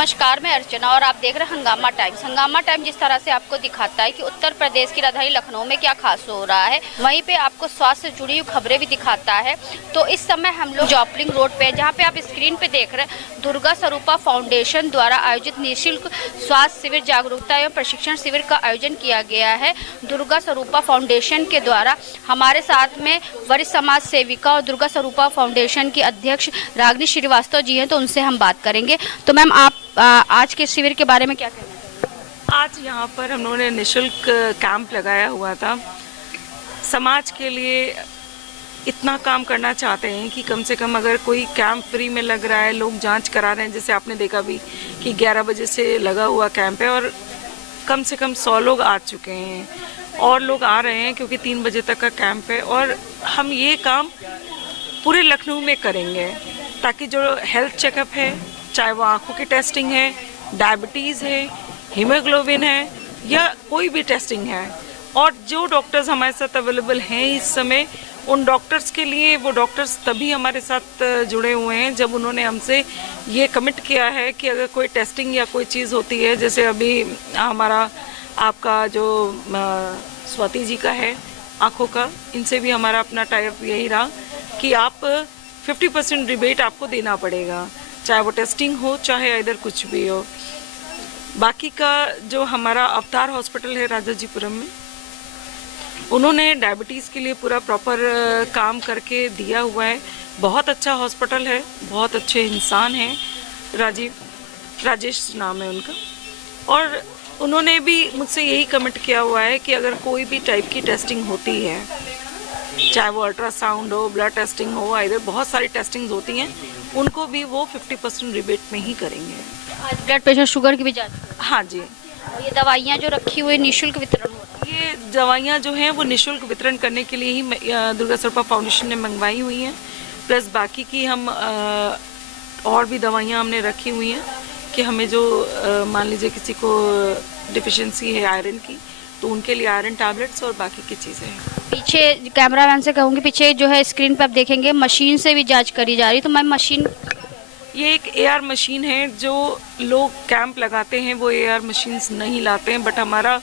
नमस्कार, मैं अर्चना और आप देख रहे हैं हंगामा टाइम्स। हंगामा टाइम्स जिस तरह से आपको दिखाता है कि उत्तर प्रदेश की राजधानी लखनऊ में क्या खास हो रहा है, वहीं पे आपको स्वास्थ्य से जुड़ी हुई खबरें भी दिखाता है। तो इस समय हम लोग जॉपलिंग रोड पे, जहाँ पे आप स्क्रीन पे देख रहे हैं, दुर्गा स्वरूपा फाउंडेशन द्वारा आयोजित निःशुल्क स्वास्थ्य शिविर, जागरूकता एवं प्रशिक्षण शिविर का आयोजन किया गया है। दुर्गा स्वरूपा फाउंडेशन के द्वारा हमारे साथ में वरिष्ठ समाज सेविका और दुर्गा स्वरूपा फाउंडेशन की अध्यक्ष रागिनी श्रीवास्तव जी हैं, तो उनसे हम बात करेंगे। तो मैम, आप आज के शिविर के बारे में क्या कहना चाहेंगे? आज यहाँ पर हम लोगों ने निःशुल्क कैंप लगाया हुआ था। समाज के लिए इतना काम करना चाहते हैं कि कम से कम अगर कोई कैंप फ्री में लग रहा है, लोग जांच करा रहे हैं, जैसे आपने देखा भी कि 11 बजे से लगा हुआ कैंप है और कम से कम 100 लोग आ चुके हैं और लोग आ रहे हैं क्योंकि 3 बजे तक का कैंप है। और हम ये काम पूरे लखनऊ में करेंगे ताकि जो हेल्थ चेकअप है, चाहे वो आंखों की टेस्टिंग है, डायबिटीज़ है, हीमोग्लोबिन है या कोई भी टेस्टिंग है, और जो डॉक्टर्स हमारे साथ अवेलेबल हैं इस समय, उन डॉक्टर्स के लिए, वो डॉक्टर्स तभी हमारे साथ जुड़े हुए हैं जब उन्होंने हमसे ये कमिट किया है कि अगर कोई टेस्टिंग या कोई चीज़ होती है, जैसे अभी हमारा आपका जो स्वाति जी का है आँखों का, इनसे भी हमारा अपना टाइप यही रहा कि आप 50% रिबेट आपको देना पड़ेगा, चाहे वो टेस्टिंग हो चाहे इधर कुछ भी हो। बाकी का जो हमारा अवतार हॉस्पिटल है राजाजीपुरम में, उन्होंने डायबिटीज़ के लिए पूरा प्रॉपर काम करके दिया हुआ है। बहुत अच्छा हॉस्पिटल है, बहुत अच्छे इंसान हैं, राजेश नाम है उनका, और उन्होंने भी मुझसे यही कमिट किया हुआ है कि अगर कोई भी टाइप की टेस्टिंग होती है, चाहे वो अल्ट्रासाउंड हो, ब्लड टेस्टिंग हो, इधर बहुत सारी टेस्टिंग्स होती हैं, उनको भी वो 50% रिबेट में ही करेंगे। आज ब्लड प्रेशर, शुगर की भी जांच? हाँ जी। और ये दवाइयाँ जो रखी हुई निःशुल्क वितरण हो रहा है? ये दवाइयाँ जो हैं वो निःशुल्क वितरण करने के लिए ही दुर्गा स्वरूपा फाउंडेशन ने मंगवाई हुई हैं। प्लस बाकी की हम और भी दवाइयाँ हमने रखी हुई हैं कि हमें जो मान लीजिए किसी को डिफिशिएंसी है आयरन की, तो उनके लिए आयरन टैबलेट्स और बाकी की चीज़ें हैं। पीछे कैमरामैन से कहूँगी, पीछे जो है स्क्रीन पर आप देखेंगे मशीन से भी जांच करी जा रही। तो मैम, मशीन, ये एक AR मशीन है। जो लोग कैंप लगाते हैं वो AR मशीन्स नहीं लाते हैं, बट हमारा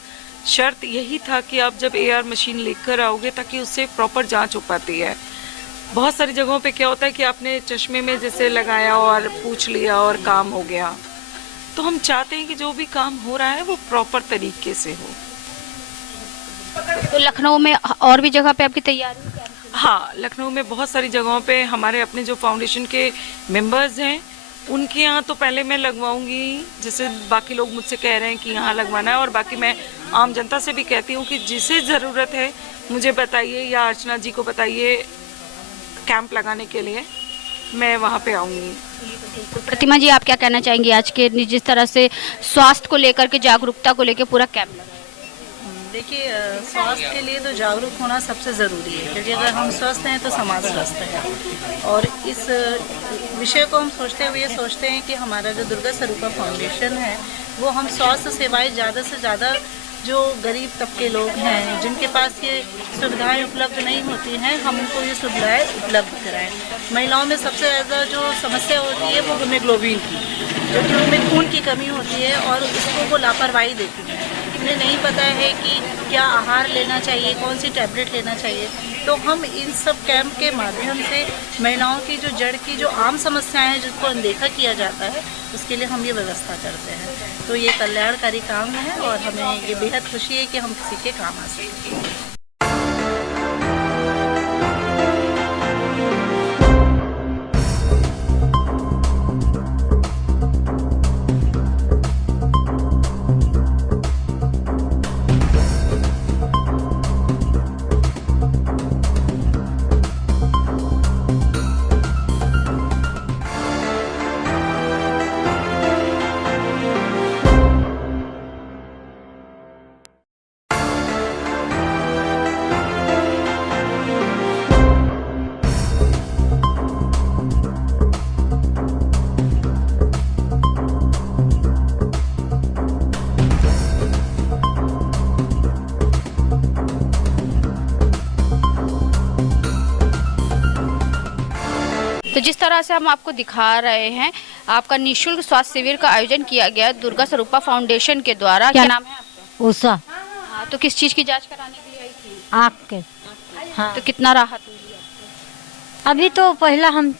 शर्त यही था कि आप जब AR मशीन लेकर आओगे ताकि उससे प्रॉपर जांच हो पाती है। बहुत सारी जगहों पे क्या होता है कि आपने चश्मे में जैसे लगाया और पूछ लिया और काम हो गया, तो हम चाहते हैं कि जो भी काम हो रहा है वो प्रॉपर तरीके से हो। तो लखनऊ में और भी जगह पे आपकी तैयारी है? हाँ, लखनऊ में बहुत सारी जगहों पे हमारे अपने जो फाउंडेशन के मेंबर्स हैं उनके यहाँ तो पहले मैं लगवाऊंगी, जैसे बाकी लोग मुझसे कह रहे हैं कि यहाँ लगवाना है, और बाकी मैं आम जनता से भी कहती हूँ कि जिसे ज़रूरत है मुझे बताइए या अर्चना जी को बताइए कैंप लगाने के लिए, मैं वहाँ पे आऊँगी। प्रतिमा जी, आप क्या कहना चाहेंगी आज के जिस तरह से स्वास्थ्य को लेकर के, जागरूकता को लेकर पूरा कैंप लगा? देखिए, स्वास्थ्य के लिए तो जागरूक होना सबसे ज़रूरी है, क्योंकि अगर हम स्वस्थ हैं तो समाज स्वस्थ है। और इस विषय को हम सोचते हुए ये सोचते हैं कि हमारा जो दुर्गा स्वरूपा फाउंडेशन है वो हम स्वास्थ्य सेवाएं ज़्यादा से ज़्यादा जो गरीब तबके लोग हैं जिनके पास ये सुविधाएं उपलब्ध नहीं होती हैं, हम उनको ये सुविधाएं उपलब्ध कराएं। महिलाओं में सबसे ज़्यादा जो समस्या होती है वो हीमोग्लोबिन की, जो कि उनमें खून की कमी होती है और उसको वो लापरवाही देती है। उन्हें नहीं पता है कि क्या आहार लेना चाहिए, कौन सी टैबलेट लेना चाहिए। तो हम इन सब कैंप के माध्यम से महिलाओं की जो जड़ की जो आम समस्याएं हैं जिसको अनदेखा किया जाता है, उसके लिए हम ये व्यवस्था करते हैं। तो ये कल्याणकारी काम है और हमें ये बेहद खुशी है कि हम किसी के काम आ सकें। तो जिस तरह से हम आपको दिखा रहे हैं, आपका निःशुल्क स्वास्थ्य शिविर का आयोजन किया गया दुर्गा स्वरूपा फाउंडेशन के द्वारा। क्या नाम है आपका? उषा। हाँ, तो किस चीज़ की जांच कराने के लिए आई थी? आँख के। हाँ। तो कितना राहत मिली आपको? अभी तो पहला हम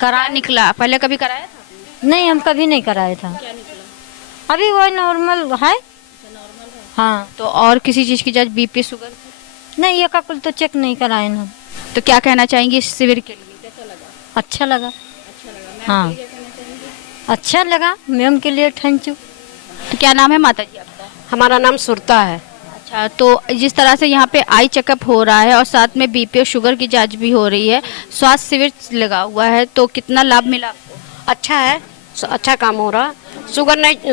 करा क्या निकला? पहले कभी कराया था? नहीं, हम कभी नहीं कराया था। क्या निकला? अभी वो नॉर्मल है। हाँ। तो और किसी चीज़ की जांच, बीपी शुगर? नहीं, ये का कुल तो चेक नहीं कराए ना। तो क्या कहना चाहेंगे इस शिविर के लिए? कैसा लगा? अच्छा लगा। हाँ, अच्छा लगा मैम के लिए थैंक यू। तो क्या नाम है माता जी आपका? हमारा नाम सुरता है। अच्छा, तो जिस तरह से यहाँ पे आई चेकअप हो रहा है और साथ में बीपी और शुगर की जांच भी हो रही है, स्वास्थ्य शिविर लगा हुआ है, तो कितना लाभ मिला आपको? अच्छा है, अच्छा काम हो रहा।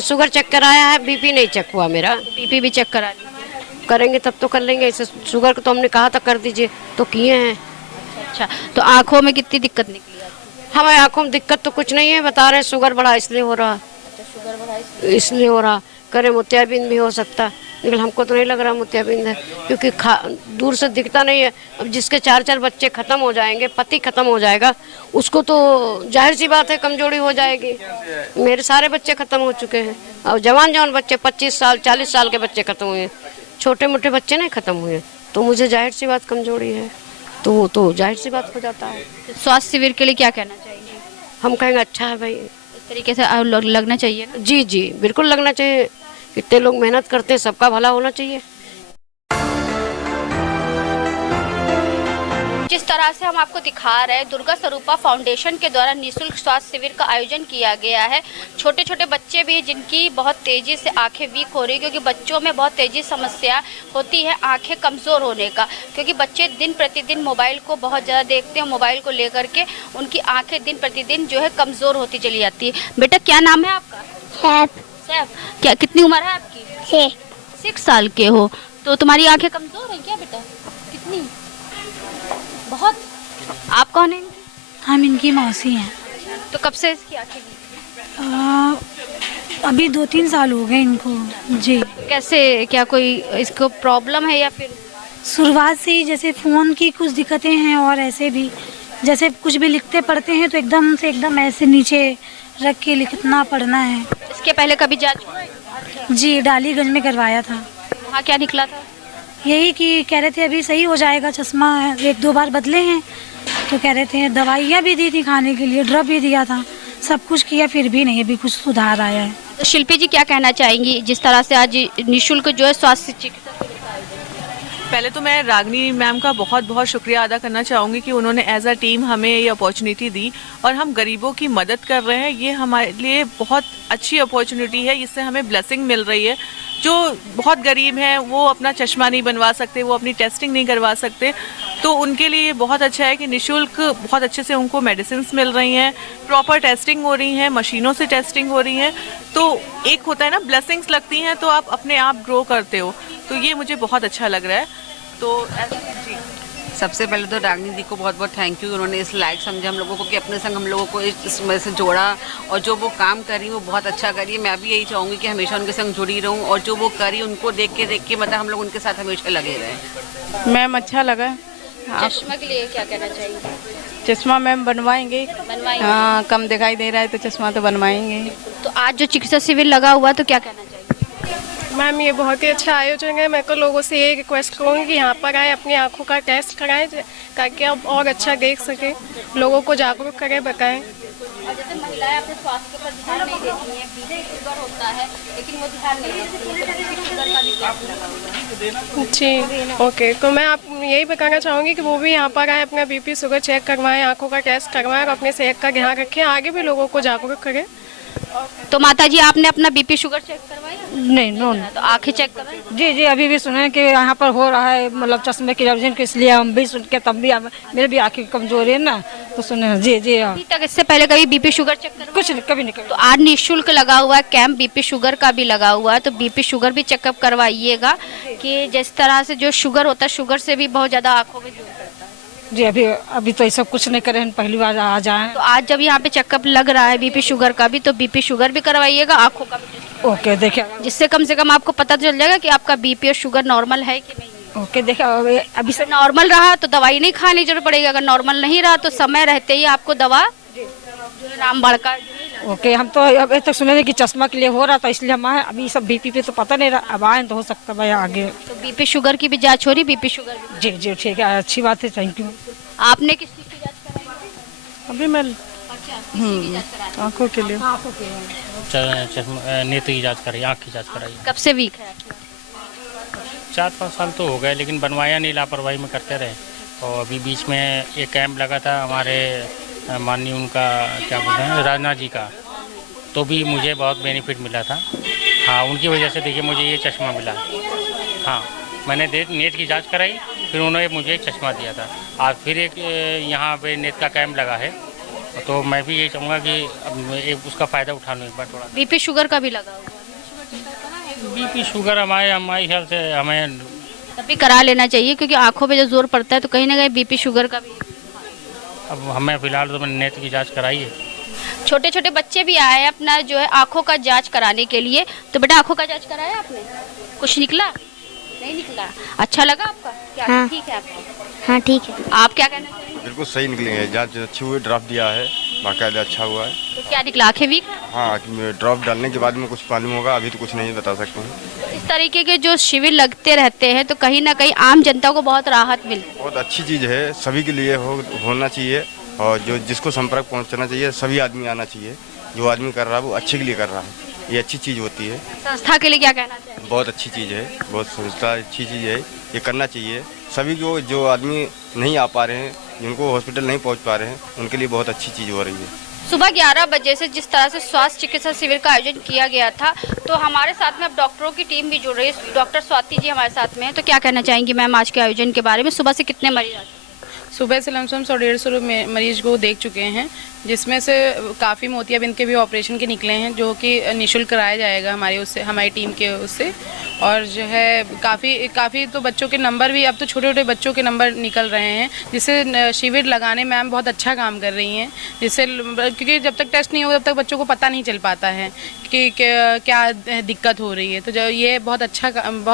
शुगर चेक कराया है, बीपी नहीं चेक हुआ मेरा। बीपी भी चेक करा लीजिए। करेंगे तब तो कर लेंगे। इसे शुगर को तो हमने कहा था कर दीजिए, तो किए हैं। अच्छा, तो आँखों में कितनी दिक्कत निकली आपकी? हमारे आँखों में दिक्कत तो कुछ नहीं है, बता रहे हैं शुगर बढ़ा इसलिए हो रहा। शुगर बढ़ा इसलिए हो रहा। करे मोतियाबिंद भी हो सकता, लेकिन हमको तो नहीं लग रहा मोतियाबिंद है, क्योंकि दूर से दिखता नहीं है। अब जिसके 4-4 बच्चे खत्म हो जाएंगे, पति खत्म हो जाएगा, उसको तो जाहिर सी बात है कमजोरी हो जाएगी। मेरे सारे बच्चे खत्म हो चुके हैं और जवान बच्चे 25 साल 40 साल के बच्चे खत्म हुए हैं, छोटे मोटे बच्चे नहीं खत्म हुए। तो मुझे जाहिर सी बात कमजोरी है, तो वो तो जाहिर सी बात हो जाता है। स्वास्थ्य शिविर के लिए क्या कहना चाहेंगे? हम कहेंगे अच्छा है भाई, इस तरीके से लगना चाहिए ना? जी जी बिल्कुल लगना चाहिए। कितने लोग मेहनत करते हैं, सबका भला होना चाहिए। जिस तरह से हम आपको दिखा रहे हैं, दुर्गा स्वरूपा फाउंडेशन के द्वारा निःशुल्क स्वास्थ्य शिविर का आयोजन किया गया है। छोटे छोटे बच्चे भी जिनकी बहुत तेज़ी से आंखें वीक हो रही, क्योंकि बच्चों में बहुत तेज़ी समस्या होती है आंखें कमज़ोर होने का, क्योंकि बच्चे दिन प्रतिदिन मोबाइल को बहुत ज़्यादा देखते हैं। मोबाइल को लेकर के उनकी आंखें दिन प्रतिदिन जो है कमज़ोर होती चली जाती है। बेटा क्या नाम है आपका? सैफ। क्या कितनी उम्र है आपकी? 6 साल के हो। तो तुम्हारी आंखें कमज़ोर हैं क्या बेटा? कितनी? बहुत। आप कौन हैं? हम इनकी मौसी हैं। तो कब से इसकी आंखें अभी 2-3 साल हो गए इनको जी। कैसे, क्या कोई इसको प्रॉब्लम है या फिर? शुरुआत से ही जैसे फ़ोन की कुछ दिक्कतें हैं, और ऐसे भी जैसे कुछ भी लिखते पढ़ते हैं तो एकदम से एकदम ऐसे नीचे रख के लिखना पढ़ना है। इसके पहले कभी जांच हुआ है? जी, डालीगंज में करवाया था। वहाँ क्या निकला था? यही कि कह रहे थे अभी सही हो जाएगा, चश्मा 1-2 बार बदले हैं, तो कह रहे थे दवाइयाँ भी दी थी खाने के लिए, ड्रॉप भी दिया था, सब कुछ किया, फिर भी नहीं अभी कुछ सुधार आया है। तो शिल्पी जी क्या कहना चाहेंगी जिस तरह से आज निःशुल्क जो है स्वास्थ्य चिकित्सा? पहले तो मैं रागनी मैम का बहुत बहुत शुक्रिया अदा करना चाहूँगी कि उन्होंने एज अ टीम हमें ये अपॉर्चुनिटी दी और हम गरीबों की मदद कर रहे हैं। ये हमारे लिए बहुत अच्छी अपॉर्चुनिटी है, इससे हमें ब्लेसिंग मिल रही है। जो बहुत गरीब हैं वो अपना चश्मा नहीं बनवा सकते, वो अपनी टेस्टिंग नहीं करवा सकते, तो उनके लिए बहुत अच्छा है कि निःशुल्क बहुत अच्छे से उनको मेडिसिन मिल रही हैं, प्रॉपर टेस्टिंग हो रही हैं, मशीनों से टेस्टिंग हो रही हैं। तो एक होता है ना, ब्लेसिंग्स लगती हैं तो आप अपने आप ग्रो करते हो, तो ये मुझे बहुत अच्छा लग रहा है। तो जी, सबसे पहले तो रागनी दी को बहुत बहुत थैंक यू, उन्होंने इस लायक समझा हम लोगों को कि अपने संग हम लोगों को इसमें से जोड़ा, और जो वो काम करी वो बहुत अच्छा करी। मैं भी यही चाहूँगी कि हमेशा उनके संग जुड़ी रहूँ, और जो वो करी उनको देख के मतलब हम लोग उनके साथ हमेशा लगे रहें। मैम अच्छा लगा। चश्मा के लिए क्या कहना चाहिए? चश्मा मैम बनवाएंगे। हाँ, कम दिखाई दे रहा है तो चश्मा तो बनवाएंगे। तो आज जो चिकित्सा शिविर लगा हुआ तो क्या कहना चाहिए? मैम ये बहुत ही अच्छा आयोजन है। मैं को लोगों से ये रिक्वेस्ट करूँगी कि यहाँ पर आए, अपनी आँखों का टेस्ट कराएं ताकि आप और अच्छा देख सकें, लोगों को जागरूक करें, बताएं। और जैसे महिलाएं अपने स्वास्थ्य पर ध्यान नहीं देती हैं, बीपी शुगर होता है लेकिन वो ध्यान नहीं देती हैं, तो बीपी शुगर का भी कैंप लगा हुआ है। जी ओके, तो मैं आप यही बताना चाहूँगी कि वो भी यहाँ पर आए, अपना बीपी शुगर चेक करवाएं, आँखों का टेस्ट करवाएं और अपने सेहत का ध्यान रखें, आगे भी लोगों को जागरूक करें। तो माता जी आपने अपना बीपी शुगर चेक करवाया? नहीं, नो। तो आंखें चेक करवाई? जी जी, अभी भी सुने कि यहाँ पर हो रहा है, मतलब चश्मे की अर्जेंट के, इसलिए हम भी सुन के तब भी मेरे भी आँखें कमजोरी है ना, तो सुने। जी जी। अभी तक इससे पहले कभी बीपी शुगर चेक करवाया? कुछ नहीं, कभी नहीं। तो आज निःशुल्क लगा हुआ है कैंप, बीपी शुगर का भी लगा हुआ है, तो बीपी शुगर भी चेकअप करवाइएगा कि जिस तरह से जो शुगर होता है, शुगर से भी बहुत ज़्यादा आँखों में जोर पड़ता है। जी, अभी तो ऐसा कुछ नहीं करें, पहली बार आ जाएं। तो आज जब यहाँ पे चेकअप लग रहा है बीपी शुगर का भी, तो बीपी शुगर भी करवाइएगा, आँखों का भी टेस्ट। ओके, देखिए, जिससे कम से कम आपको पता चल जाएगा कि आपका बीपी और शुगर नॉर्मल है कि नहीं है। ओके देखा अभी से नॉर्मल रहा तो दवाई नहीं खाने की जरूरत पड़ेगी, अगर नॉर्मल नहीं रहा तो समय रहते ही आपको दवा जो है नाम बढ़कर। ओके हम तो अभी तक सुने थे कि चश्मा के लिए हो रहा था, इसलिए हम आए। अभी सब बीपी पे तो पता नहीं रहा, अब आए तो हो सकता भाई आगे। तो बीपी शुगर की भी जांच हो रही, बीपी शुगर भी। जी जी ठीक है, अच्छी बात है, थैंक यू। आपने किस चीज़ की जांच कराई? अभी मैं आँखों के लिए नेत्र की जांच कराई, आँख की जांच कराई। कब से वीक है? 4-5 साल तो हो गए, लेकिन बनवाया नहीं, लापरवाही में करते रहे। और अभी बीच में एक कैंप लगा था हमारे माननीय उनका क्या बोलते हैं राजनाथ जी का, तो भी मुझे बहुत बेनिफिट मिला था। हाँ, उनकी वजह से देखिए मुझे ये चश्मा मिला। हाँ, मैंने नेट की जांच कराई, फिर उन्होंने मुझे एक चश्मा दिया था। आज फिर एक यहाँ पे नेट का कैंप लगा है, तो मैं भी ये चाहूँगा कि एक उसका फ़ायदा उठा लूँ एक बार थोड़ा। बीपी शुगर का भी लगा हुआ है? बीपी शुगर हमारे ख्याल से हमें तभी करा लेना चाहिए, क्योंकि आंखों पे जो जोर पड़ता है तो कहीं ना कहीं बीपी शुगर का भी। अब हमें फिलहाल तो मैंने नेत्र की जांच कराई है। छोटे छोटे बच्चे भी आए हैं अपना जो है आंखों का जांच कराने के लिए, तो बेटा आंखों का जांच कराया आपने? कुछ निकला? नहीं निकला? अच्छा लगा आपका? क्या हाँ। ठीक है आपका? हाँ ठीक है। आप क्या कहना चाहेंगे? बिल्कुल सही निकलेंगे, जांच अच्छी हुई, ड्रॉप दिया है, बाकायदा अच्छा हुआ है। तो क्या निकला, आंखें वीक? हाँ, ड्रॉप डालने के बाद में कुछ मालूम होगा, अभी तो कुछ नहीं बता सकते हैं। इस तरीके के जो शिविर लगते रहते हैं तो कहीं ना कहीं आम जनता को बहुत राहत मिलती है। बहुत अच्छी चीज़ है, सभी के लिए होना चाहिए, और जो जिसको संपर्क पहुंचना चाहिए सभी आदमी आना चाहिए। जो आदमी कर रहा है वो अच्छे के लिए कर रहा है, ये अच्छी चीज़ होती है। संस्था के लिए क्या कहना चाहिए? बहुत अच्छी चीज़ है, बहुत संस्था अच्छी चीज़ है, ये करना चाहिए सभी को। जो आदमी नहीं आ पा रहे हैं, जिनको हॉस्पिटल नहीं पहुंच पा रहे हैं, उनके लिए बहुत अच्छी चीज़ हो रही है। सुबह 11 बजे से जिस तरह से स्वास्थ्य चिकित्सा शिविर का आयोजन किया गया था, तो हमारे साथ में अब डॉक्टरों की टीम भी जुड़ रही है। डॉक्टर स्वाति जी हमारे साथ में है, तो क्या कहना चाहेंगी मैम आज के आयोजन के बारे में? सुबह से कितने मरीज आते हैं? सुबह से लमसम 100-150 मरीज को देख चुके हैं, जिसमें से काफ़ी मोतियाबिंद के भी ऑपरेशन के निकले हैं, जो कि निःशुल्क कराया जाएगा हमारी टीम के उससे। और जो है काफ़ी तो बच्चों के नंबर भी, अब तो छोटे छोटे बच्चों के नंबर निकल रहे हैं, जिससे शिविर लगाने मैम बहुत अच्छा काम कर रही हैं। जिससे क्योंकि जब तक टेस्ट नहीं होगा तब तक बच्चों को पता नहीं चल पाता है कि क्या दिक्कत हो रही है। तो जो ये बहुत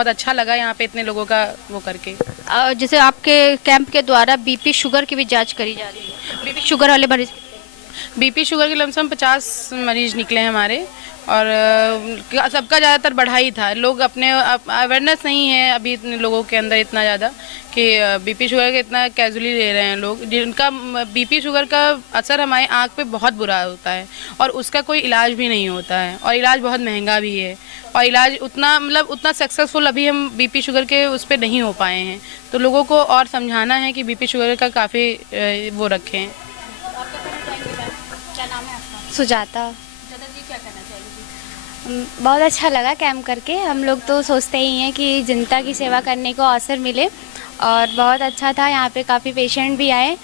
अच्छा लगा यहाँ पे इतने लोगों का वो करके। जैसे आपके कैंप के द्वारा बीपी शुगर की भी जांच करी जा रही है, बीपी शुगर वाले मरीज? बीपी शुगर के लमसम 50 मरीज निकले हैं हमारे, और सबका ज़्यादातर बढ़ा ही था। लोग अपने अवेयरनेस नहीं है अभी इतने लोगों के अंदर इतना ज़्यादा कि बीपी शुगर के इतना कैजुअली ले रहे हैं लोग। जिनका बीपी शुगर का असर हमारी आँख पे बहुत बुरा होता है, और उसका कोई इलाज भी नहीं होता है, और इलाज बहुत महंगा भी है, और इलाज उतना सक्सेसफुल अभी हम बीपी शुगर के उस पर नहीं हो पाए हैं। तो लोगों को और समझाना है कि बीपी शुगर का काफ़ी वो रखें। क्या नाम है आपका? सुजाता। जी क्या कहना चाहेंगी? बहुत अच्छा लगा कैंप करके। हम लोग तो सोचते ही हैं कि जनता की सेवा करने को अवसर मिले, और बहुत अच्छा था। यहाँ पे काफ़ी पेशेंट भी आए,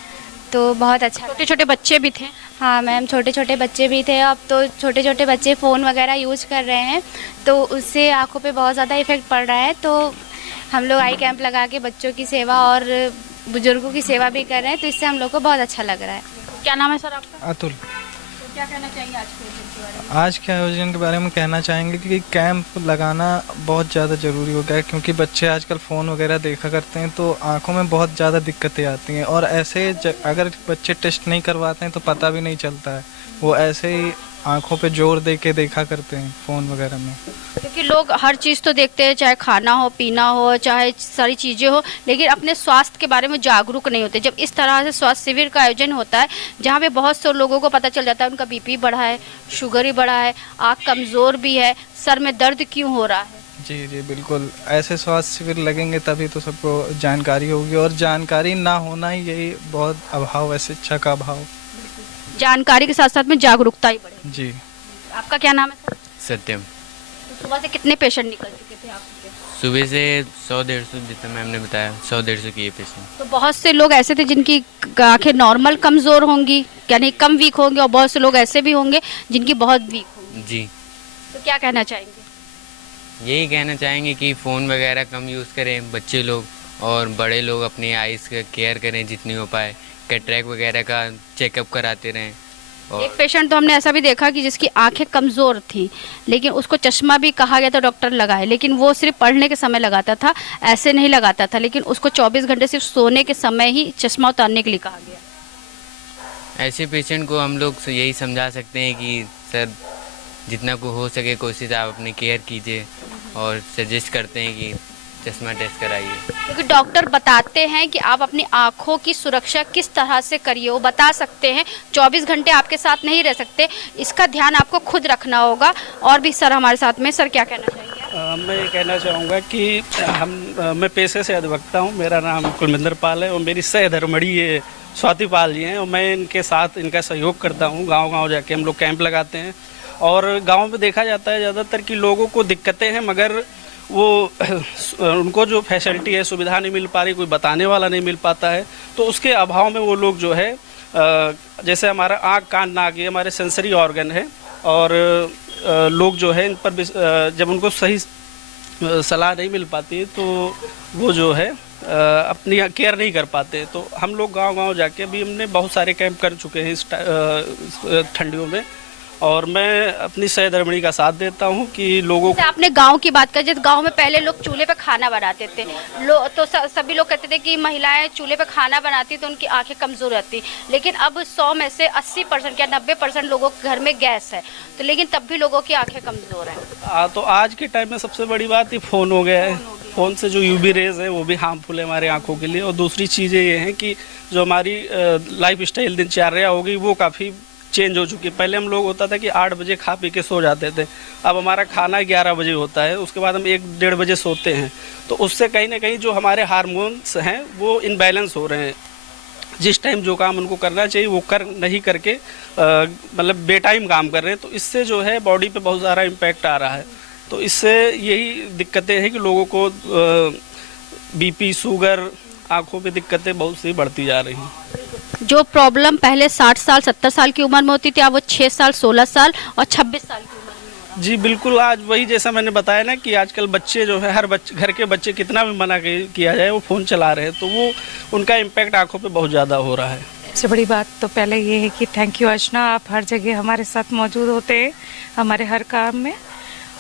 तो बहुत अच्छा। छोटे छोटे बच्चे भी थे? हाँ मैम, छोटे छोटे बच्चे भी थे। अब तो छोटे छोटे बच्चे फ़ोन वगैरह यूज़ कर रहे हैं, तो उससे आँखों पे बहुत ज़्यादा इफ़ेक्ट पड़ रहा है। तो हम लोग आई कैंप लगा के बच्चों की सेवा और बुजुर्गों की सेवा भी कर रहे हैं, तो इससे हम लोग को बहुत अच्छा लग रहा है। क्या नाम है सर आपका? अतुल। तो क्या कहना चाहेंगे आज के आयोजन के बारे में? आज के आयोजन के बारे में कहना चाहेंगे कि कैंप लगाना बहुत ज़्यादा ज़रूरी हो गया है, क्योंकि बच्चे आजकल फ़ोन वगैरह देखा करते हैं, तो आंखों में बहुत ज़्यादा दिक्कतें आती हैं। और ऐसे अगर बच्चे टेस्ट नहीं करवाते हैं तो पता भी नहीं चलता है, वो ऐसे ही आंखों पे जोर दे के देखा करते हैं फ़ोन वगैरह में। क्योंकि लोग हर चीज़ तो देखते हैं, चाहे खाना हो, पीना हो, चाहे सारी चीज़ें हो, लेकिन अपने स्वास्थ्य के बारे में जागरूक नहीं होते। जब इस तरह से स्वास्थ्य शिविर का आयोजन होता है, जहाँ पे बहुत से लोगों को पता चल जाता है उनका बीपी बढ़ा है, शुगर ही बढ़ा है, आँख कमज़ोर भी है, सर में दर्द क्यों हो रहा है। जी जी बिल्कुल, ऐसे स्वास्थ्य शिविर लगेंगे तभी तो सबको जानकारी होगी, और जानकारी ना होना ही यही बहुत अभाव है, शिक्षा का अभाव। जानकारी के साथ साथ में जागरूकता ही बढ़े। जी। आपका क्या नाम है सर? सत्यम। तो सुबह से कितने पेशेंट निकल चुके थे आपके? सुबह से 100-150 जितना मैम ने बताया, 100-150 की ये पेशेंट। तो बहुत से लोग ऐसे थे जिनकी आंखें नॉर्मल कमज़ोर होंगी, यानी कम वीक होंगे, और बहुत से लोग ऐसे भी होंगे जिनकी बहुत वीक होंगी। जी। तो क्या कहना चाहेंगे? यही कहना चाहेंगे कि फ़ोन वगैरह कम यूज़ करें बच्चे लोग, और बड़े लोग अपनी आइज़ का केयर करें जितनी हो पाए, कैटरैक्ट वगैरह का चेकअप कराते रहें, एक पेशेंट तो हमने ऐसा भी देखा कि जिसकी आंखें कमज़ोर थी, लेकिन उसको चश्मा भी कहा गया था डॉक्टर लगाए, लेकिन वो सिर्फ पढ़ने के समय लगाता था, ऐसे नहीं लगाता था, लेकिन उसको 24 घंटे सिर्फ सोने के समय ही चश्मा उतारने के लिए कहा गया। ऐसे पेशेंट को हम लोग यही समझा सकते हैं कि सर जितना को हो सके कोशिश आप अपनी केयर कीजिए, और सजेस्ट करते हैं कि चश्मा टेस्ट कराइए। क्योंकि डॉक्टर बताते हैं कि आप अपनी आंखों की सुरक्षा किस तरह से करिए, वो बता सकते हैं, 24 घंटे आपके साथ नहीं रह सकते, इसका ध्यान आपको खुद रखना होगा। और भी सर हमारे साथ में, सर क्या कहना चाहेंगे? मैं ये कहना चाहूँगा कि मैं पेशे से अधिवक्ता हूँ, मेरा नाम कुलविंदर पाल है और मेरी सहधर्मणी ये स्वाति पाल जी हैं, और मैं इनके साथ इनका सहयोग करता हूँ। गाँव-गाँव जाके हम लोग कैंप लगाते हैं, और गाँव में देखा जाता है ज़्यादातर कि लोगों को दिक्कतें हैं, मगर वो उनको जो फैसिलिटी है, सुविधा नहीं मिल पा रही, कोई बताने वाला नहीं मिल पाता है, तो उसके अभाव में वो लोग जो है, जैसे हमारा आँख कान नाक ये हमारे सेंसरी ऑर्गन है, और लोग जो है इन पर जब उनको सही सलाह नहीं मिल पाती तो वो जो है अपनी केयर नहीं कर पाते। तो हम लोग गांव-गांव जाके अभी हमने बहुत सारे कैंप कर चुके हैं इस ठंडियों में, और मैं अपनी सहधर्मिणी का साथ देता हूं कि लोगों को। आपने गांव की बात कर, जिस गांव में पहले लोग चूल्हे पे खाना बनाते थे, तो सभी लोग कहते थे कि महिलाएं चूल्हे पे खाना बनाती तो उनकी आंखें कमज़ोर रहती, लेकिन अब 100 में से 80% या 90% लोगों के घर में गैस है, तो लेकिन तब भी लोगों की आंखें कमज़ोर हैं। तो आज के टाइम में सबसे बड़ी बात ये फ़ोन हो गया है। फ़ोन से जो यूवी रेज़ है वो भी हार्मफुल है हमारे आँखों के लिए, और दूसरी चीज़ें ये हैं कि जो हमारी लाइफ स्टाइल दिनचर्या होगी वो काफ़ी चेंज हो चुकी है। पहले हम लोग होता था कि 8 बजे खा पी के सो जाते थे, अब हमारा खाना 11 बजे होता है, उसके बाद हम 1-1:30 बजे सोते हैं, तो उससे कहीं ना कहीं जो हमारे हार्मोन्स हैं वो इनबैलेंस हो रहे हैं। जिस टाइम जो काम उनको करना चाहिए वो नहीं करके मतलब बेटाइम काम कर रहे हैं, तो इससे जो है बॉडी पे बहुत ज़्यादा इम्पैक्ट आ रहा है। तो इससे यही दिक्कतें हैं कि लोगों को बीपी, शुगर, आँखों पे दिक्कतें बहुत सी बढ़ती जा रही हैं। जो प्रॉब्लम पहले 60 साल 70 साल की उम्र में होती थी, अब वो 6 साल 16 साल और 26 साल की उम्र में हो रहा है। जी बिल्कुल, आज वही जैसा मैंने बताया ना कि आजकल बच्चे जो है, हर बच्चे, घर के बच्चे कितना भी मना किया जाए वो फ़ोन चला रहे हैं, तो वो उनका इम्पैक्ट आँखों पे बहुत ज़्यादा हो रहा है। सबसे बड़ी बात तो पहले ये है कि थैंक यू अर्चना, आप हर जगह हमारे साथ मौजूद होते हैं, हमारे हर काम में।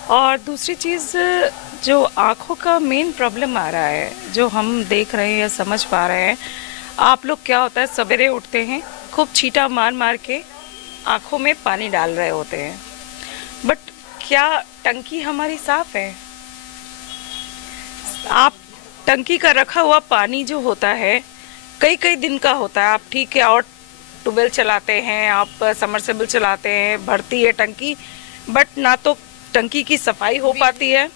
और दूसरी चीज़, जो आँखों का मेन प्रॉब्लम आ रहा है, जो हम देख रहे हैं या समझ पा रहे हैं, आप लोग क्या होता है, सवेरे उठते हैं, खूब छींटा मार मार के आँखों में पानी डाल रहे होते हैं, बट क्या टंकी हमारी साफ है? आप टंकी का रखा हुआ पानी जो होता है कई कई दिन का होता है, आप ठीक है और ट्यूबवेल चलाते हैं, आप समरसेबल चलाते हैं, भरती है टंकी, बट ना तो टंकी की सफाई हो पाती है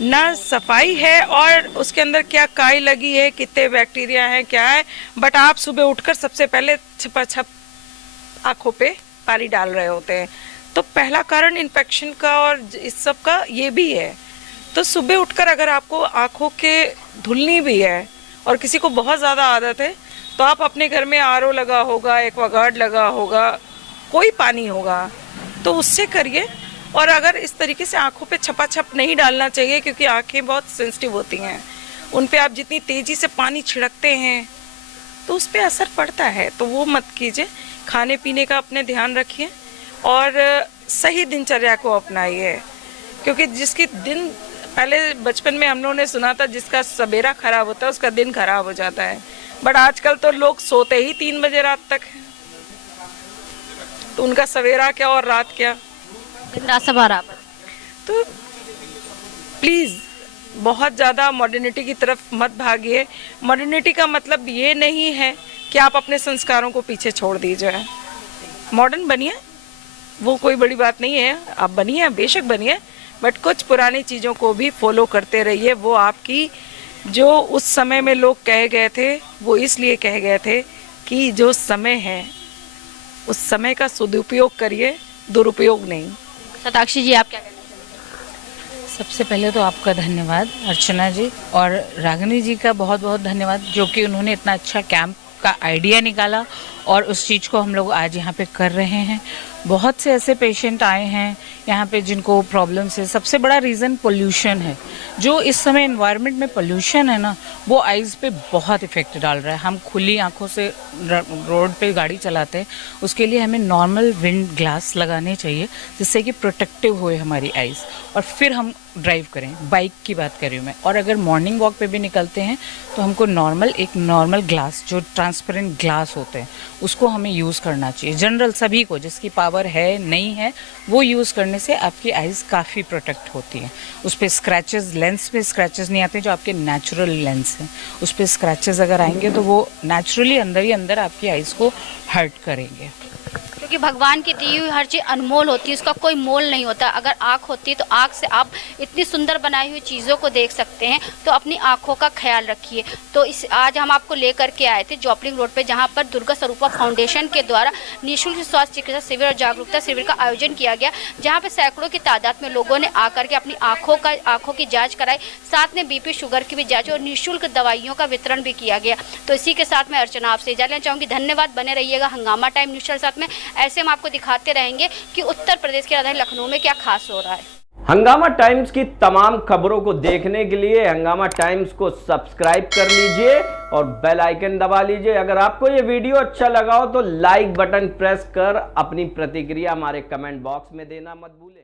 ना सफाई है, और उसके अंदर क्या काई लगी है, कितने बैक्टीरिया हैं, क्या है, बट आप सुबह उठकर सबसे पहले छप आँखों पे पानी डाल रहे होते हैं। तो पहला कारण इन्फेक्शन का और इस सब का ये भी है। तो सुबह उठकर अगर आपको आँखों के धुलनी भी है और किसी को बहुत ज़्यादा आदत है, तो आप अपने घर में आरओ लगा होगा, एक्वागार्ड लगा होगा, कोई पानी होगा, तो उससे करिए। और अगर इस तरीके से आंखों पे छपाछप नहीं डालना चाहिए, क्योंकि आंखें बहुत सेंसिटिव होती हैं, उन पे आप जितनी तेज़ी से पानी छिड़कते हैं तो उस पे असर पड़ता है, तो वो मत कीजिए। खाने पीने का अपने ध्यान रखिए और सही दिनचर्या को अपनाइए, क्योंकि जिसकी दिन पहले बचपन में हम लोगों ने सुना था, जिसका सवेरा खराब होता है उसका दिन खराब हो जाता है, बट आजकल तो लोग सोते ही 3 बजे रात तक है, तो उनका सवेरा क्या और रात क्या, दिन रात सब बराबर। तो प्लीज़ बहुत ज़्यादा मॉडर्निटी की तरफ मत भागिए। मॉडर्निटी का मतलब ये नहीं है कि आप अपने संस्कारों को पीछे छोड़ दीजिए। मॉडर्न बनिए, वो कोई बड़ी बात नहीं है, आप बनिए, बेशक बनिए, बट कुछ पुरानी चीज़ों को भी फॉलो करते रहिए। वो आपकी जो उस समय में लोग कह गए थे, वो इसलिए कह गए थे कि जो समय है उस समय का सदुपयोग करिए, दुरुपयोग नहीं। शताक्षी जी, आप क्या कहना चाहेंगे? सबसे पहले तो आपका धन्यवाद अर्चना जी, और रागिनी जी का बहुत बहुत धन्यवाद, जो कि उन्होंने इतना अच्छा कैंप का आइडिया निकाला और उस चीज़ को हम लोग आज यहाँ पे कर रहे हैं। बहुत से ऐसे पेशेंट आए हैं यहाँ पे जिनको प्रॉब्लम्स है। सबसे बड़ा रीज़न पोल्यूशन है। जो इस समय एनवायरनमेंट में पोल्यूशन है ना, वो आइज़ पे बहुत इफेक्ट डाल रहा है। हम खुली आंखों से रोड पे गाड़ी चलाते हैं, उसके लिए हमें नॉर्मल विंड ग्लास लगाने चाहिए जिससे कि प्रोटेक्टिव होए हमारी आइज़, और फिर हम ड्राइव करें। बाइक की बात कर रही हूँ मैं। और अगर मॉर्निंग वॉक पे भी निकलते हैं तो हमको एक नॉर्मल ग्लास, जो ट्रांसपेरेंट ग्लास होते हैं, उसको हमें यूज़ करना चाहिए। जनरल सभी को, जिसकी पावर है नहीं है, वो यूज़ करने से आपकी आइज़ काफ़ी प्रोटेक्ट होती है। उस पर स्क्रैचेस, लेंस पे स्क्रैचेस नहीं आते जो आपके नेचुरल लेंस हैं। उस पर स्क्रैचेस अगर आएंगे तो वो नेचुरली अंदर ही अंदर आपकी आइज़ को हर्ट करेंगे। क्योंकि भगवान की दी हुई हर चीज़ अनमोल होती है, उसका कोई मोल नहीं होता। अगर आँख होती है तो आँख से आप इतनी सुंदर बनाई हुई चीज़ों को देख सकते हैं, तो अपनी आँखों का ख्याल रखिए। तो आज हम आपको लेकर के आए थे जॉपलिंग रोड पे, जहाँ पर दुर्गा स्वरूपा फाउंडेशन के द्वारा निःशुल्क स्वास्थ्य चिकित्सा शिविर और जागरूकता शिविर का आयोजन किया गया, जहाँ पे सैकड़ों की तादाद में लोगों ने आकर के अपनी आँखों की जाँच कराई, साथ में BP शुगर की भी जाँच और निःशुल्क दवाइयों का वितरण भी किया गया। तो इसी के साथ मैं अर्चना आपसे इजाज़त लेना चाहूँगी। धन्यवाद। बने रहिएगा हंगामा टाइम न्यूज़ के साथ में। ऐसे हम आपको दिखाते रहेंगे कि उत्तर प्रदेश की राजधानी लखनऊ में क्या खास हो रहा है। हंगामा टाइम्स की तमाम खबरों को देखने के लिए हंगामा टाइम्स को सब्सक्राइब कर लीजिए और बेल आइकन दबा लीजिए। अगर आपको ये वीडियो अच्छा लगा हो तो लाइक बटन प्रेस कर अपनी प्रतिक्रिया हमारे कमेंट बॉक्स में देना मत भूलें।